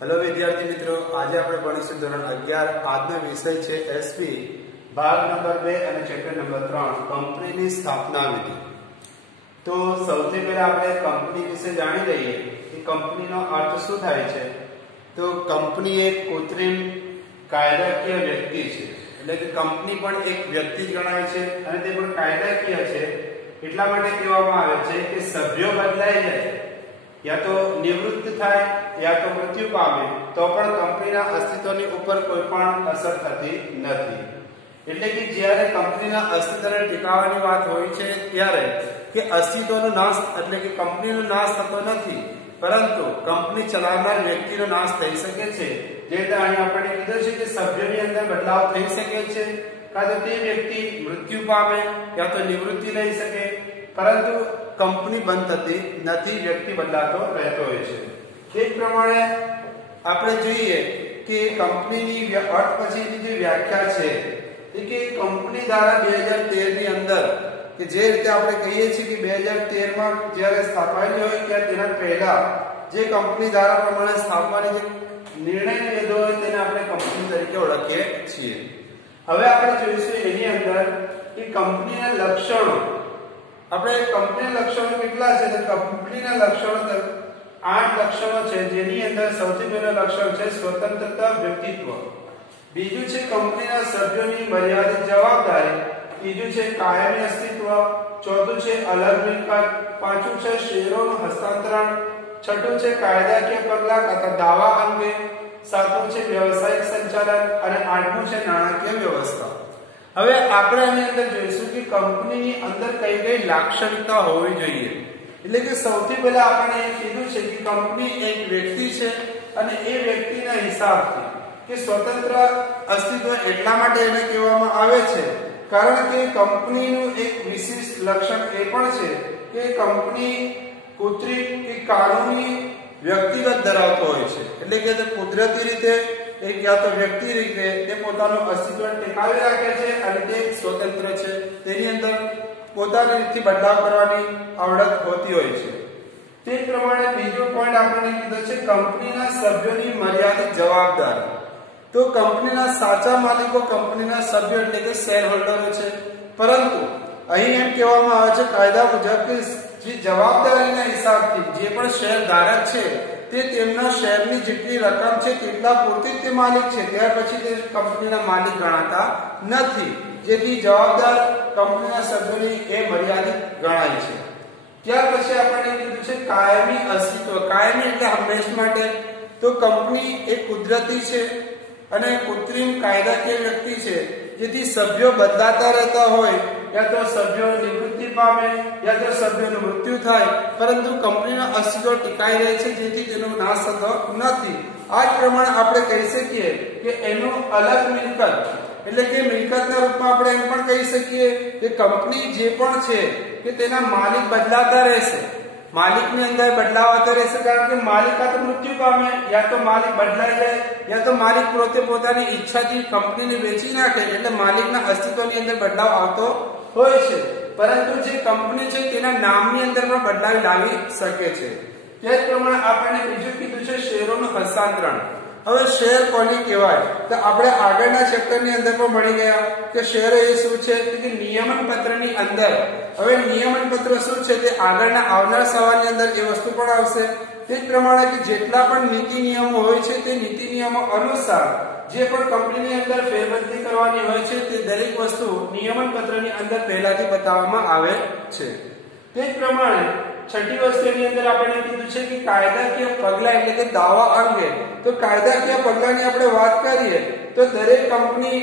Hello विद्यार्थी मित्रों, आज આપણે ભણીશું ધોરણ 11 આજનો વિષય છે એસપી ભાગ નંબર 2 અને ચેપ્ટર નંબર 3 કંપનીની સ્થાપના વિધિ। તો સૌથી પહેલા આપણે કંપની વિશે જાણી લઈએ કે કંપનીનો અર્થ શું થાય છે। તો કંપની એક કૃત્રિમ કાયદાકીય વ્યક્તિ છે, એટલે કે કંપની પણ એક વ્યક્તિ જ ગણાય છે અને તે પણ કાયદાકીય છે। એટલા માટે કહેવામાં આવે છે કે સભ્યો બદલાઈ જાય, या तो निवृत्त थाय या तो मृत्यु पामे तो पण कंपनीना अस्तित्वनी ઉપર કોઈ પણ અસર થતી નથી। એટલે કે જ્યારે કંપનીના અસ્તિત્વને ટીકાવવાની વાત હોય છે ત્યારે કે અસ્તિત્વનો નાશ એટલે કે કંપનીનો નાશ થતો નથી, પરંતુ કંપની ચલાવનાર વ્યક્તિનો નાશ થઈ શકે છે। જે અહીં આપણે કીધું છે કે સભ્યોની અંદર બદલાવ થઈ શકે છે, કાં તો તે વ્યક્તિ મૃત્યુ પામે या तो નિવૃત્તિ લઈ શકે, પરંતુ कंपनी बंद थती नहीं, व्यक्ति बदलातो रहतो होय छे। ते प्रमाणे आपणे જોઈએ કે કંપનીની અર્થ પછીની જે વ્યાખ્યા છે એ કે કંપની દ્વારા 2013 ની અંદર કે જે રીતે આપણે કહીએ છીએ કે 2013 માં જ્યારે સ્થાપાયેલી હોય ત્યારે તેના પહેલા જે કંપની દ્વારા પ્રમાણે સ્થાપવાની જે નિર્ણય લીધો હોય તેને આપણે કંપની તરીકે ઓળખીએ છીએ। હવે આપણે જોઈશું એની અંદર કે કંપનીના લક્ષણો। આપણે કંપનીના લક્ષણો કેટલા છે? તો કંપનીના લક્ષણો 8 લક્ષણો છે, જેની અંદર સૌથી પહેલું લક્ષણ છે સ્વતંત્રતા વ્યક્તિત્વ, બીજું છે કંપનીના સભ્યોની મર્યાદિત જવાબદારી, ત્રીજું છે કાયમી અસ્તિત્વ, ચોથું છે અલગ મિલકત, પાંચમું છે શેરોનું હસ્તાંતરણ, છઠ્ઠું છે કાયદાકીય પગલાં અથવા દાવા અંગે, સાતમું છે વ્યવસાયિક સંચાલન અને આઠમું છે નાણાકીય વ્યવસ્થા। હવે આપણે આની અંદર જોઈશું કે કંપનીની અંદર કઈ કઈ લાક્ષણિકતા હોવી જોઈએ। એટલે કે સૌથી પહેલા આપણે એ કીધું છે કે કંપની એક વ્યક્તિ છે અને એ વ્યક્તિના હિસાબથી કે સ્વતંત્ર અસ્તિત્વ એટલા માટે એને કહેવામાં આવે છે કારણ કે કંપનીનું એક વિશિષ્ટ લક્ષણ એ પણ છે કે કંપની કૃત્રિમ કે કાનૂની વ્યક્તિગત ધરાવતો હોય છે। એટલે કે તે કુદરતી રીતે एक या तो व्यक्ति રીતે તે પોતાનું અસ્તિત્વ ટેકાવી રાખે છે અને તે સ્વતંત્ર છે, તેની અંદર પોતાની રીતથી બદલાવ કરવાની આવડત હોતી હોય છે। તે પ્રમાણે બીજો પોઈન્ટ આપણે કીધો છે કંપનીના સભ્યોની મર્યાદિત જવાબદારી। તો કંપનીના સાચા માલિકો કંપનીના સભ્યો એટલે કે શેર હોલ્ડરો છે, પરંતુ અહીં એમ કહેવામાં આવે છે કાયદા મુજબ કે જે જવાબદારીના હિસાબથી જે પણ શેર ધારક છે તે તેમના શેરની જેટલી રકમ છે તેટલા પૂરતી તે માલિક છે, ત્યાર પછી તે કંપનીના માલિક ગણાતા નથી, જેથી જવાબદાર કંપનીના સભ્યોની એ મર્યાદિત ગણાય છે। ત્યાર પછી આપણે કીધું છે કાયમી અસ્તિત્વ। કાયમી એટલે હંમેશ માટે। તો કંપની એક કુદરતી છે અને કૃત્રિમ કાયદાકીય વ્યક્તિ છે, જેથી સભ્યો બદલાતા રહેતા હોય, या तो સભ્યો નિવૃત્તિ પામે या तो સભ્યોનું મૃત્યુ થાય, પરંતુ કંપનીનો અસ્તિત્વ ટીકાઈ રહે છે, જેથી તેનો નાશ થતો નથી। આ જ પ્રમાણે આપણે કહી શકીએ કે એનું અલગ મિલકત એટલે કે મિલકતના રૂપમાં આપણે એમ પણ કહી શકીએ કે કંપની જે પણ છે કે તેના માલિક બદલાતા રહેશે, માલિકની અંદર બદલાવ આવતો રહેશે, કારણ કે માલિક કાં તો મૃત્યુ પામે या तो માલિક બદલાઈ જાય या तो માલિક પોતે પોતાની ઈચ્છાથી કંપનીને વેચી નાખે, એટલે માલિકના અસ્તિત્વની અંદર બદલાવ આવતો હોય છે, પરંતુ જે કંપની છે તેના નામની અંદર પણ બદલાવ લાવી શકે છે। તે જ પ્રમાણે આપણે બીજું કીધું છે શેરોનું હસ્તાંતરણ। હવે શેર કોને કહેવાય? તો આપણે આગળના ચેપ્ટરની અંદર પણ ભણી ગયા કે શેર એ શું છે કે નિયમન પત્રની અંદર। હવે નિયમન પત્ર શું છે તે આગળના આવનાર સવાલની અંદર એ વસ્તુ પણ આવશે। તે જ પ્રમાણે કે જેટલા પણ નીતિ નિયમો હોય છે તે નીતિ નિયમો અનુસાર જે પણ કંપનીની અંદર ફેરબદલી કરવાની હોય છે તે દરેક વસ્તુ નિયમન પત્રની અંદર પહેલાથી બતાવવામાં આવે છે। તે જ પ્રમાણે છઠ્ઠી વસ્તુની અંદર આપણે કીધું છે કે કાયદાકીય પગલાં એટલે કે દાવા અંગે। તો કાયદાકીય પગલાંની આપણે વાત કરીએ તો દરેક કંપની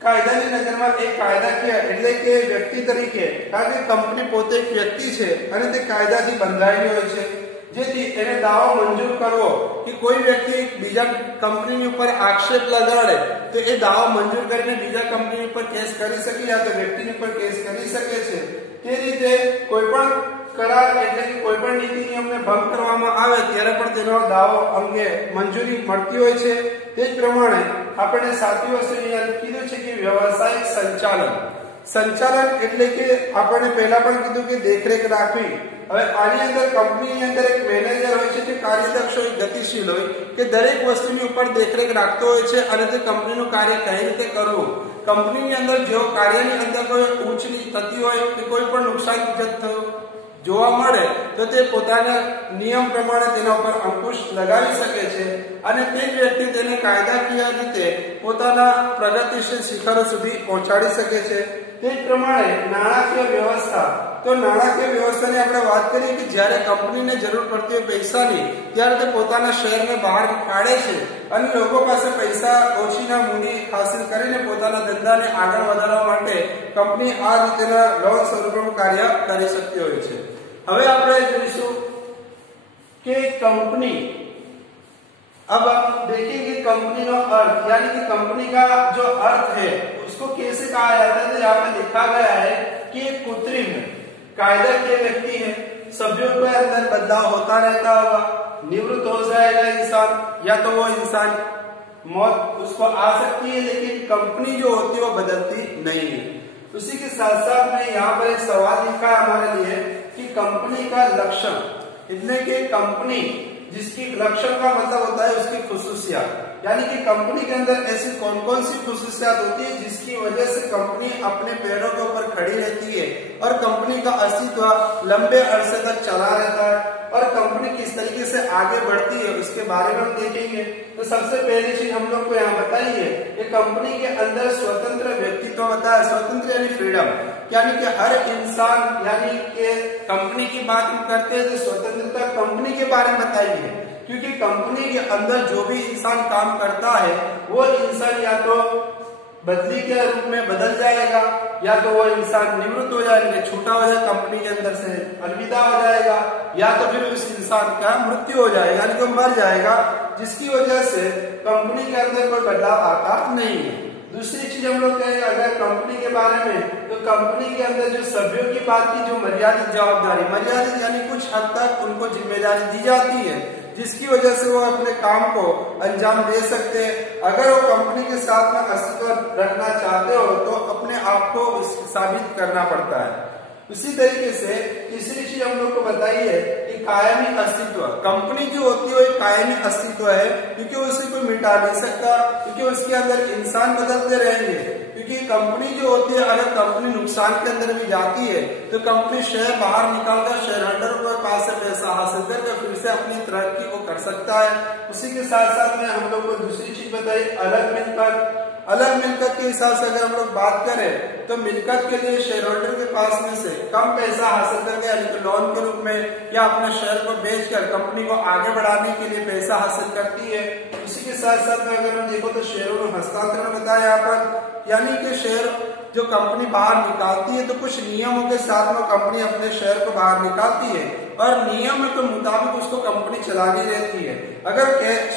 કાયદાની નજરમાં એક કાયદાકીય એટલે કે વ્યક્તિ તરીકે, કારણ કે કંપની પોતે એક વ્યક્તિ છે અને તે કાયદાથી બંધાયેલી હોય છે, જેથી એને દાવો મંજૂર કરવો કે કોઈ વ્યક્તિ બીજા કંપનીની ઉપર આક્ષેપ લગાડે તો એ દાવો મંજૂર કરીને બીજા કંપની ઉપર કેસ કરી શકે या तो વ્યક્તિની ઉપર કેસ કરી શકે છે। તે રીતે કોઈ પણ કરાર એટલે કે કોઈ પણ નીતિ નિયમને ભંગ કરવામાં આવે ત્યારે પણ તેનો દાવો અંગે મંજૂરી મળતી હોય છે। તે જ પ્રમાણે આપણે સાતમી વસ્તુની અંદર કીધું છે કે વ્યવસાયિક સંચાલન। સંચાલન એટલે કે આપણે પહેલા પણ કીધું કે દેખરેખ રાખવી, હવે આની અંદર કંપનીની અંદર એક મેનેજર હોય છે જે કાર્યદક્ષ હોય, ગતિશીલ હોય, કે દરેક વસ્તુની ઉપર દેખરેખ રાખતો હોય છે અને તે કંપનીનું કાર્ય કઈ રીતે કરવું. કંપનીની અંદર જો કાર્યની અંદર કોઈ ઊંચ નીચ થતી હોય કે કોઈ પણ નુકસાન જોવા મળે તો તે પોતાના નિયમ પ્રમાણે તેના ઉપર અંકુશ લગાવી શકે છે અને તે જ વ્યક્તિ તેને કાયદાકીય રીતે પોતાના પ્રગતિશીલ શિખરો સુધી પહોંચાડી શકે છે. તે જ પ્રમાણે નાણાકીય વ્યવસ્થા, તો નાણાકીય વ્યવસ્થાની આપણે વાત કરીએ કે જ્યારે કંપનીને જરૂર પડતી હોય પૈસાની ત્યારે તે પોતાના શેરને બહાર કાઢે છે અને લોકો પાસે પૈસા ઓછીના મૂડી હાંસલ કરીને પોતાના ધંધાને આગળ વધારવા માટે કંપની આ રીતેના લોન સ્વરૂપનું કાર્ય કરી શકતી હોય છે. હવે આપણે જોઈશું कि कंपनी, अब आप देखेंगे कंपनी का अर्थ, यानी कि कंपनी का जो अर्थ है उसको कैसे कहा जाता है. तो यहाँ पे लिखा गया है कि एक कृत्रिम है, कायदा के व्यक्ति है, सभ्यों के अंदर बदलाव होता रहता होगा, निवृत्त हो जाएगा इंसान या तो वो इंसान मौत उसको आ सकती है, लेकिन कंपनी जो होती है वो बदलती नहीं है. उसी के साथ साथ में यहाँ पर एक सवाल लिखा है हमारे लिए कि कंपनी का लक्षण, इसलिए कि कंपनी जिसकी लक्षण का मतलब होता है उसकी खुसूसियात, यानी कि कंपनी के अंदर ऐसी कौन कौन सी खुसूसियात होती है जिसकी वजह से कंपनी अपने पैरों के ऊपर खड़ी रहती है और कंपनी का अस्तित्व लंबे अरसे तक चला रहता है और कंपनी किस तरीके से आगे बढ़ती है उसके बारे में हम देखेंगे. तो सबसे पहली चीज हम लोग को यहाँ बताइए कि कंपनी के अंदर स्वतंत्र व्यक्तित्व होता है. स्वतंत्र यानी फ्रीडम, यानी कि हर इंसान, यानी कि कंपनी की बात हम करते हैं तो स्वतंत्रता कंपनी के बारे में बताइए, क्योंकि कंपनी के अंदर जो भी इंसान काम करता है वो इंसान या तो बदली के रूप में बदल जाएगा या तो वो इंसान निवृत्त हो जाएंगे, छूटा हो जाए कंपनी के अंदर से, अलविदा हो जाएगा, या तो फिर उस इंसान का मृत्यु हो जाएगा, यानी कि मर जाएगा, जिसकी वजह से कंपनी के अंदर कोई बदलाव आता नहीं है. दूसरी चीज हम लोग कहें अगर कंपनी के बारे में, तो कंपनी के अंदर जो सभ्यों की बात की, जो मर्यादित जवाबदारी, मर्यादित यानी कुछ हद तक उनको जिम्मेदारी दी जाती है जिसकी वजह से वो अपने काम को अंजाम दे सकते हैं. अगर वो कंपनी के साथ में अस्तित्व रखना चाहते हो तो अपने आप को साबित करना पड़ता है. उसी तरीके से तीसरी चीज हम लोग को बताइए कि कायमी अस्तित्व, कंपनी जो होती है वो एक कायमी अस्तित्व है, क्योंकि उसे कोई मिटा नहीं सकता, क्योंकि उसके अंदर इंसान बदलते रहेंगे. क्योंकि कंपनी जो होती है अगर कंपनी नुकसान के अंदर भी जाती है तो कंपनी शेयर बाहर निकालकर शेयर होल्डर के पास से पैसा हासिल करके फिर से अपनी तरक्की को कर सकता है. उसी के साथ साथ में हम लोग को दूसरी चीज बताई अलग मिलकर. अलग मिलकत के हिसाब से अगर हम लोग बात करें तो मिलकत के लिए शेयर होल्डर के पास में से कम पैसा हासिल करके, यानी कि लोन के रूप में या अपने शेयर को बेचकर कंपनी को आगे बढ़ाने के लिए पैसा हासिल करती है. उसी के साथ साथ में अगर हम देखो तो शेयरों में हस्तांतरण बताया यहाँ पर, यानी कि शेयर जो कंपनी बाहर निकालती है तो कुछ नियमों के साथ में कंपनी अपने शेयर को बाहर निकालती है और नियम के मुताबिक उसको कंपनी चलानी रहती है. अगर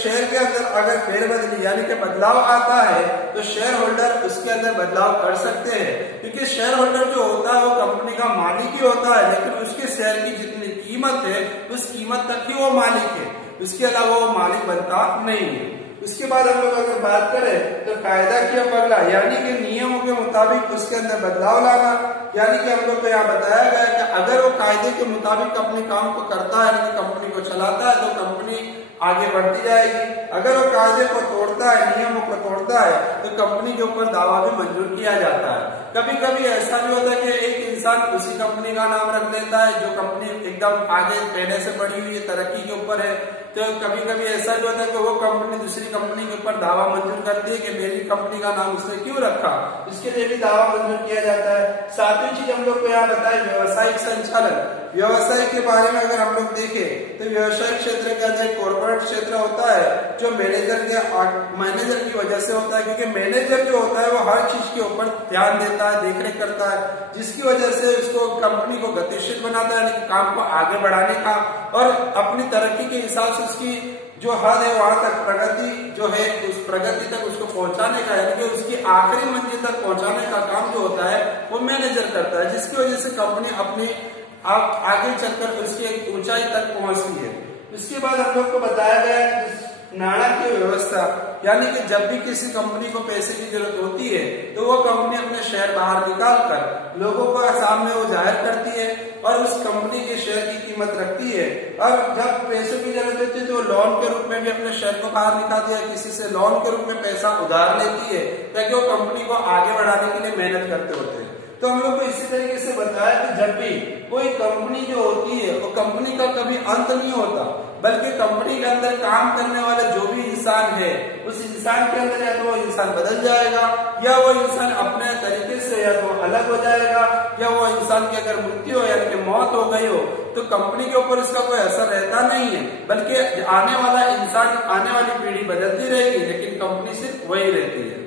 शेयर के अंदर अगर फेरबदली यानी कि बदलाव आता है तो शेयर होल्डर उसके अंदर बदलाव कर सकते हैं, क्योंकि शेयर होल्डर जो होता है वो कंपनी का मालिक ही होता है, लेकिन उसके शेयर की जितनी कीमत है उस कीमत तक ही वो मालिक है, उसके अलावा वो मालिक बनता नहीं है. उसके बाद हम लोग अगर बात करें तो कायदा किया पगला, यानी कि नियमों के मुताबिक उसके अंदर बदलाव लाना, यानी कि हम लोग को यहाँ बताया गया है कि अगर वो कायदे के मुताबिक अपने काम को करता है, यानी कि कंपनी को चलाता है तो कंपनी आगे बढ़ती जाएगी. अगर वो कायदे को तोड़ता है, नियमों को तोड़ता है तो कंपनी के ऊपर दावा भी मंजूर किया जाता है. कभी कभी ऐसा भी होता है कि एक इंसान उसी कंपनी का नाम रख लेता है जो कंपनी एकदम आगे पहले से बढ़ी हुई है, तरक्की के ऊपर है. तो कभी कभी ऐसा भी होता है कि वो कंपनी दूसरी कंपनी के ऊपर दावा मंजूर करती है कि मेरी कंपनी का नाम उसने क्यों रखा, इसके लिए भी दावा मंजूर किया जाता है. सातवीं चीज हम लोग को यहाँ बताए व्यवसायिक संचालन. व्यवसाय के बारे में अगर हम लोग देखें तो व्यवसायिक क्षेत्र के अंदर कॉर्पोरेट क्षेत्र होता है जो मैनेजर की वजह से होता है, क्योंकि मैनेजर जो होता है वो हर चीज के ऊपर ध्यान देता है, देखरेख करता है, जिसकी वजह से उसको कंपनी को गतिशील बनाता है, यानी काम को आगे बढ़ाने का और अपनी तरक्की के हिसाब से उसकी जो हद है वहां तक प्रगति जो है उस प्रगति तक उसको पहुंचाने का, यानी कि उसकी आखिरी मंजिल तक पहुंचाने का काम जो होता है वो मैनेजर करता है, जिसकी वजह से कंपनी अपनी आगे चलकर उसकी एक ऊंचाई तक पहुंचती है. इसके बाद हम लोग को बताया गया नाणकीय व्यवस्था, यानी कि जब भी किसी कंपनी को पैसे की जरूरत होती है तो वो कंपनी अपने शेयर बाहर निकाल कर लोगों को सामने वो जाहिर करती है और उस कंपनी के शेयर की कीमत रखती है। और जब पैसों की जरूरत होती है तो लोन के रूप में भी अपने शेयर को बाहर निकालती है, किसी से लोन के रूप में पैसा उधार लेती है ताकि वो कंपनी को आगे बढ़ाने के लिए मेहनत करते होते हैं। तो हम लोग को इसी तरीके से बताया कि जब भी कोई कंपनी जो होती है वो कंपनी का कभी अंत नहीं होता, बल्कि कंपनी के अंदर काम करने वाला जो भी इंसान है उस इंसान के अंदर या तो वो इंसान बदल जाएगा या वो इंसान अपने तरीके से या तो अलग हो जाएगा या वो इंसान की अगर मृत्यु हो यानी कि मौत हो गई हो तो कंपनी के ऊपर इसका कोई असर रहता नहीं है, बल्कि आने वाला इंसान आने वाली पीढ़ी बदलती रहेगी लेकिन कंपनी सिर्फ वही रहती है।